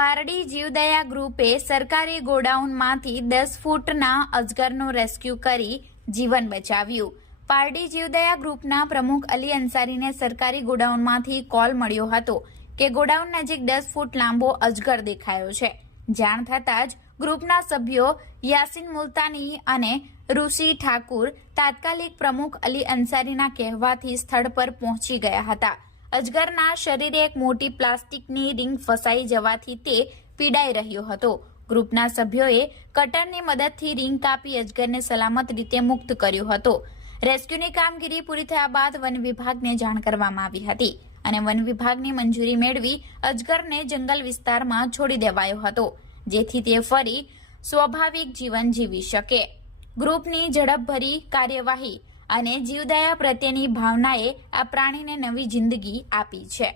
પારડી જીવદયા ગ્રુપે સરકારી ગોડાઉનમાંથી દસ ફૂટના અજગરનું રેસ્ક્યુ કરી જીવન બચાવ્યું. પારડી જીવદયા ગ્રુપના પ્રમુખ અલી અંસારીને સરકારી ગોડાઉનમાંથી કોલ મળ્યો હતો કે ગોડાઉન નજીક દસ ફૂટ લાંબો અજગર દેખાયો છે. જાણ થતાં જ ગ્રુપના સભ્યો યાસીન મુલતાની અને ઋષિ ઠાકુર તાત્કાલિક પ્રમુખ અલી અંસારીના કહેવાથી સ્થળ પર પહોંચી ગયા હતા. અજગરના શરીરે એક મોટી પ્લાસ્ટિકની રિંગ ફસાઈ જવાથી તે પીડાઈ રહ્યો હતો. ગ્રુપના સભ્યોએ કટરની મદદથી રિંગ કાપી અજગરને સલામત રીતે મુક્ત કર્યો હતો. રેસ્ક્યુની કામગીરી પૂરી થયા બાદ વન વિભાગને જાણ કરવામાં આવી હતી અને વન વિભાગની મંજૂરી મેળવી અજગરને જંગલ વિસ્તારમાં છોડી દેવાયો હતો, જેથી તે ફરી સ્વાભાવિક જીવન જીવી શકે. ગ્રુપની ઝડપભરી કાર્યવાહી અને જીવદયા પ્રત્યેની ભાવનાએ આ પ્રાણીને નવી જિંદગી આપી છે.